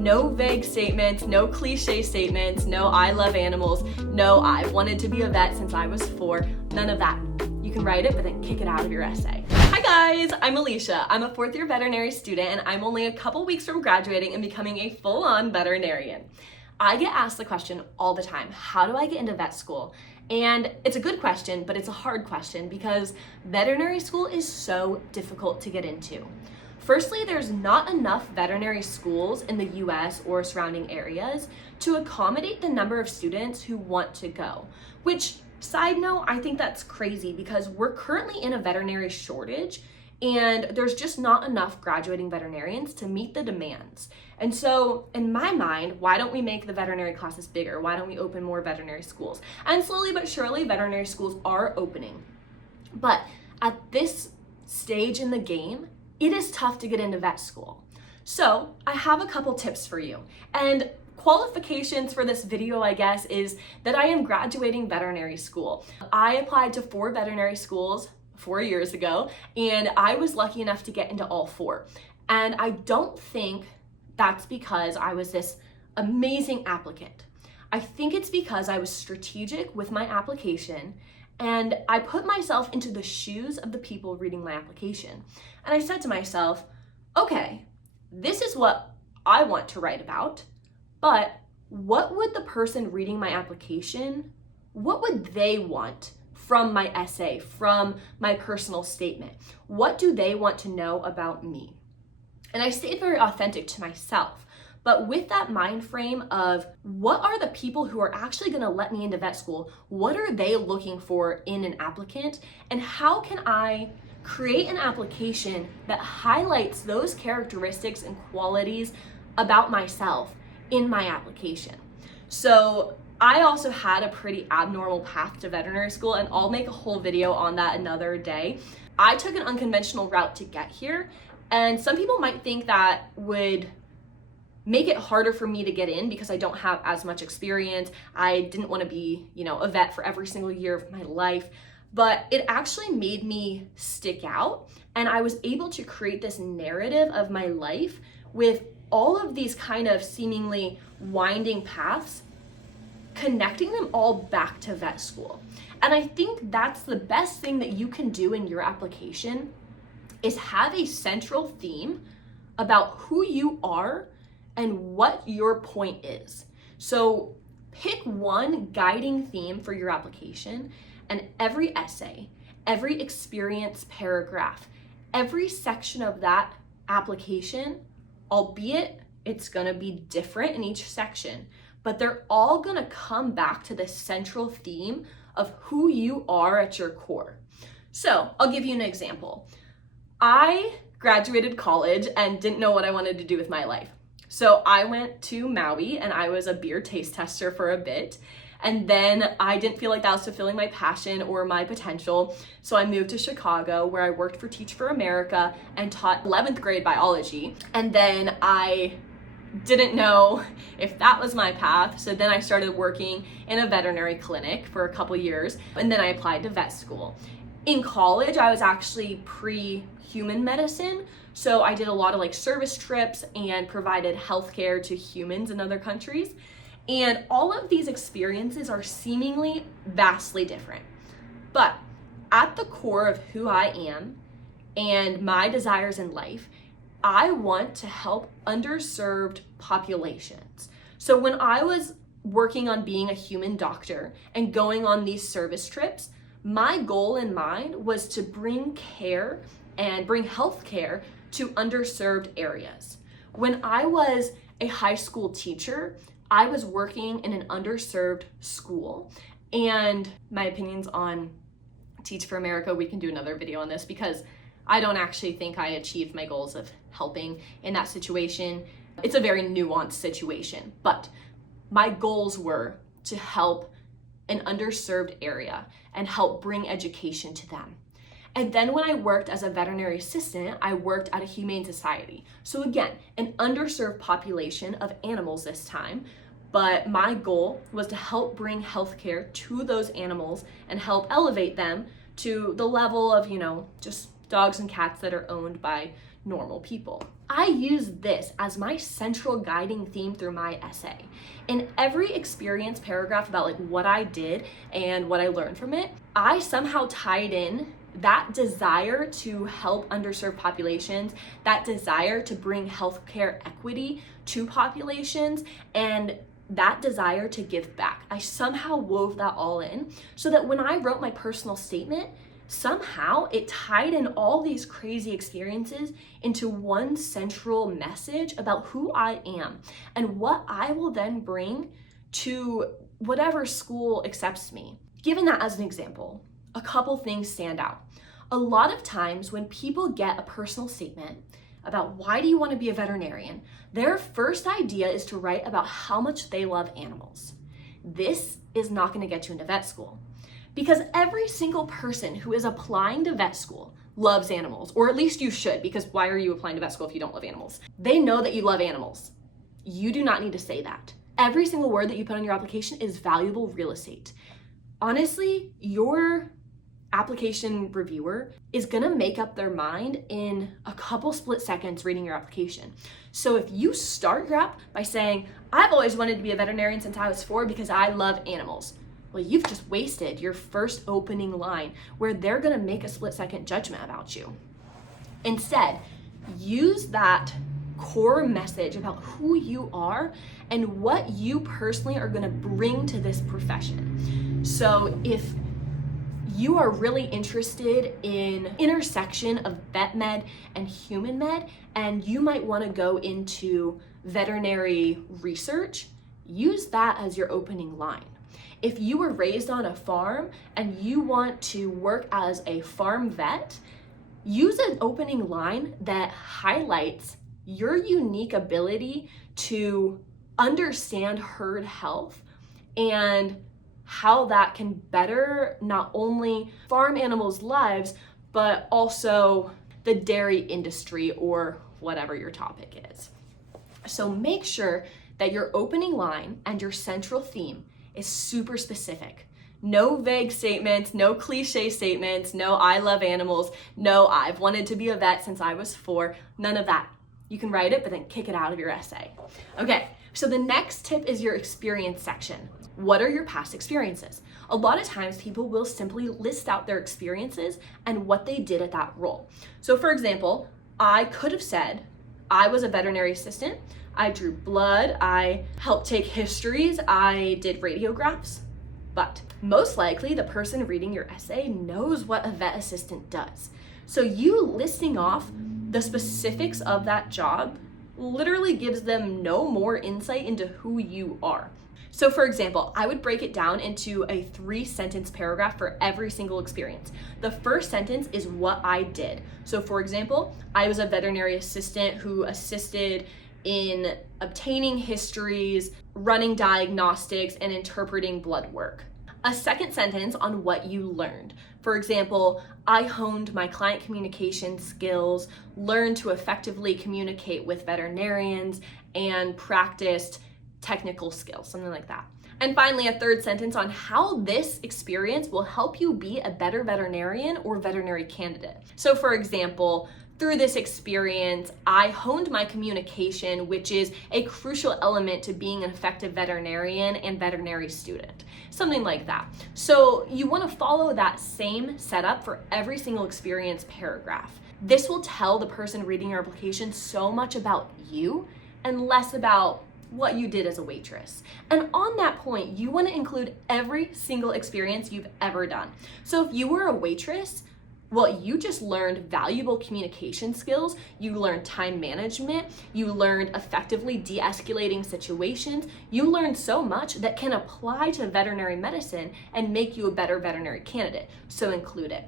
No vague statements, no cliche statements, no I love animals, no I've wanted to be a vet since I was 4, none of that. You can write it, but then kick it out of your essay. Hi guys, I'm Alicia. I'm a 4th year veterinary student and I'm only a couple weeks from graduating and becoming a full-on veterinarian. I get asked the question all the time, how do I get into vet school? And it's a good question, but it's a hard question because veterinary school is so difficult to get into. Firstly, there's not enough veterinary schools in the US or surrounding areas to accommodate the number of students who want to go, which, side note, I think that's crazy because we're currently in a veterinary shortage and there's just not enough graduating veterinarians to meet the demands. And so in my mind, why don't we make the veterinary classes bigger? Why don't we open more veterinary schools? And slowly but surely, veterinary schools are opening. But at this stage in the game, it is tough to get into vet school. So I have a couple tips for you. And qualifications for this video, I guess, is that I am graduating veterinary school. I applied to 4 veterinary schools 4 years ago, and I was lucky enough to get into all 4. And I don't think that's because I was this amazing applicant. I think it's because I was strategic with my application and I put myself into the shoes of the people reading my application. And I said to myself, okay, this is what I want to write about, but what would the person reading my application, what would they want from my essay, from my personal statement? What do they want to know about me? And I stayed very authentic to myself, but with that mind frame of what are the people who are actually gonna let me into vet school? What are they looking for in an applicant? And how can I create an application that highlights those characteristics and qualities about myself in my application? So I also had a pretty abnormal path to veterinary school, and I'll make a whole video on that another day. I took an unconventional route to get here, and some people might think that would make it harder for me to get in because I don't have as much experience. I didn't want to be, a vet for every single year of my life, but it actually made me stick out, and I was able to create this narrative of my life with all of these kind of seemingly winding paths, connecting them all back to vet school. And I think that's the best thing that you can do in your application is have a central theme about who you are and what your point is. So pick one guiding theme for your application, and every essay, every experience paragraph, every section of that application, albeit it's gonna be different in each section, but they're all gonna come back to the central theme of who you are at your core. So I'll give you an example. I graduated college and didn't know what I wanted to do with my life. So I went to Maui and I was a beer taste tester for a bit. And then I didn't feel like that was fulfilling my passion or my potential. So I moved to Chicago where I worked for Teach for America and taught 11th grade biology. And then I didn't know if that was my path. So then I started working in a veterinary clinic for a couple years. And then I applied to vet school. In college, I was actually pre-human medicine. So I did a lot of service trips and provided healthcare to humans in other countries. And all of these experiences are seemingly vastly different. But at the core of who I am and my desires in life, I want to help underserved populations. So when I was working on being a human doctor and going on these service trips, my goal in mind was to bring care and bring healthcare to underserved areas. When I was a high school teacher, I was working in an underserved school, and my opinions on Teach for America, we can do another video on this because I don't actually think I achieved my goals of helping in that situation. It's a very nuanced situation, but my goals were to help an underserved area and help bring education to them. And then when I worked as a veterinary assistant, I worked at a humane society. So again, an underserved population of animals this time, but my goal was to help bring healthcare to those animals and help elevate them to the level of, just dogs and cats that are owned by normal people. I use this as my central guiding theme through my essay. In every experience paragraph about like what I did and what I learned from it, I somehow tied in that desire to help underserved populations, that desire to bring healthcare equity to populations, and that desire to give back. I somehow wove that all in so that when I wrote my personal statement, somehow it tied in all these crazy experiences into one central message about who I am and what I will then bring to whatever school accepts me. Given that as an example, a couple things stand out. A lot of times when people get a personal statement about why do you want to be a veterinarian, their first idea is to write about how much they love animals. This is not going to get you into vet school because every single person who is applying to vet school loves animals, or at least you should, because why are you applying to vet school if you don't love animals? They know that you love animals. You do not need to say that. Every single word that you put on your application is valuable real estate. Honestly, your application reviewer is gonna make up their mind in a couple split seconds reading your application. So if you start your app by saying, I've always wanted to be a veterinarian since I was 4 because I love animals, well, you've just wasted your first opening line where they're gonna make a split second judgment about you. Instead, use that core message about who you are and what you personally are gonna bring to this profession. So if you are really interested in intersection of vet med and human med, and you might want to go into veterinary research, use that as your opening line. If you were raised on a farm and you want to work as a farm vet, use an opening line that highlights your unique ability to understand herd health and how that can better not only farm animals' lives, but also the dairy industry or whatever your topic is. So make sure that your opening line and your central theme is super specific. No vague statements, no cliche statements, no I love animals, no I've wanted to be a vet since I was 4, none of that. You can write it, but then kick it out of your essay. Okay, so the next tip is your experience section. What are your past experiences? A lot of times people will simply list out their experiences and what they did at that role. So for example, I could have said, I was a veterinary assistant, I drew blood, I helped take histories, I did radiographs, but most likely the person reading your essay knows what a vet assistant does. So you listing off the specifics of that job literally gives them no more insight into who you are. So for example, I would break it down into a 3-sentence paragraph for every single experience. The first sentence is what I did. So for example, I was a veterinary assistant who assisted in obtaining histories, running diagnostics, and interpreting blood work. A second sentence on what you learned. For example, I honed my client communication skills, learned to effectively communicate with veterinarians, and practiced technical skills, something like that. And finally, a third sentence on how this experience will help you be a better veterinarian or veterinary candidate. So for example, through this experience, I honed my communication, which is a crucial element to being an effective veterinarian and veterinary student, something like that. So you want to follow that same setup for every single experience paragraph. This will tell the person reading your application so much about you and less about what you did as a waitress. And on that point, you want to include every single experience you've ever done. So if you were a waitress, well, you just learned valuable communication skills, you learned time management, you learned effectively de-escalating situations, you learned so much that can apply to veterinary medicine and make you a better veterinary candidate, so include it.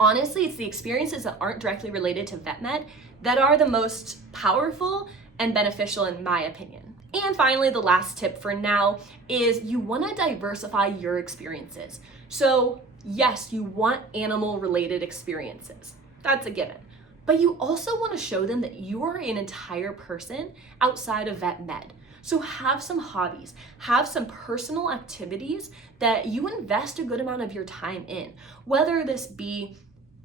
Honestly, it's the experiences that aren't directly related to vet med that are the most powerful and beneficial in my opinion. And finally, the last tip for now is you want to diversify your experiences. So yes, you want animal related experiences. That's a given. But you also want to show them that you are an entire person outside of vet med. So have some hobbies, have some personal activities that you invest a good amount of your time in, whether this be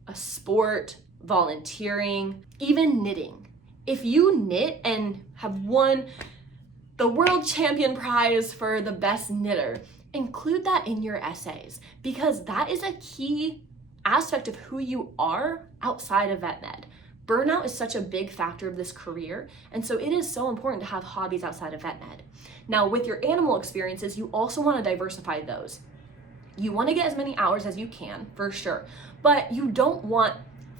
a sport, volunteering, even knitting. If you knit and have won the world champion prize for the best knitter, include that in your essays, because that is a key aspect of who you are outside of vet med. Burnout is such a big factor of this career, and so it is so important to have hobbies outside of vet med. Now, with your animal experiences, you also want to diversify those. You want to get as many hours as you can, for sure, but you don't want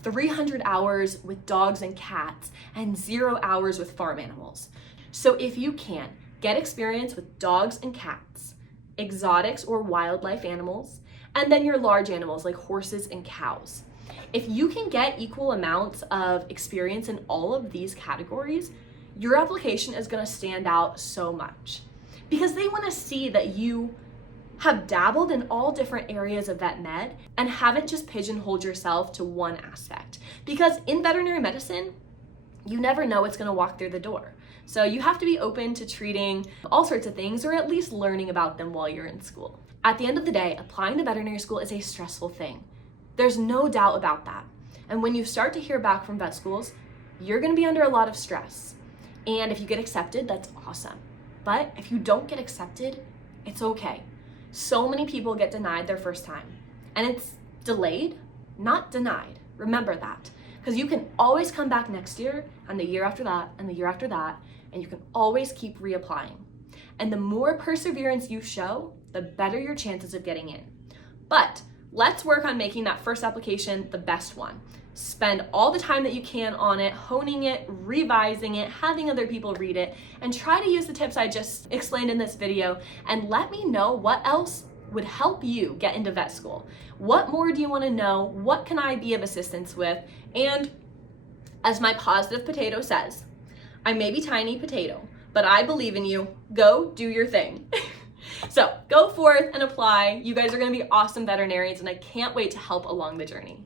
300 hours with dogs and cats and 0 hours with farm animals. So if you can, get experience with dogs and cats, exotics or wildlife animals, and then your large animals like horses and cows. If you can get equal amounts of experience in all of these categories, your application is going to stand out so much, because they want to see that you have dabbled in all different areas of vet med and haven't just pigeonholed yourself to one aspect. Because in veterinary medicine, you never know what's going to walk through the door. So you have to be open to treating all sorts of things, or at least learning about them while you're in school. At the end of the day, applying to veterinary school is a stressful thing. There's no doubt about that. And when you start to hear back from vet schools, you're going to be under a lot of stress. And if you get accepted, that's awesome. But if you don't get accepted, it's okay. So many people get denied their first time. And it's delayed, not denied. Remember that. Because you can always come back next year, and the year after that, and the year after that, and you can always keep reapplying. And the more perseverance you show, the better your chances of getting in. But let's work on making that first application the best one. Spend all the time that you can on it, honing it, revising it, having other people read it, and try to use the tips I just explained in this video, and let me know what else would help you get into vet school. What more do you want to know? What can I be of assistance with? And as my positive potato says, I may be tiny potato, but I believe in you. Go do your thing. So go forth and apply. You guys are going to be awesome veterinarians, and I can't wait to help along the journey.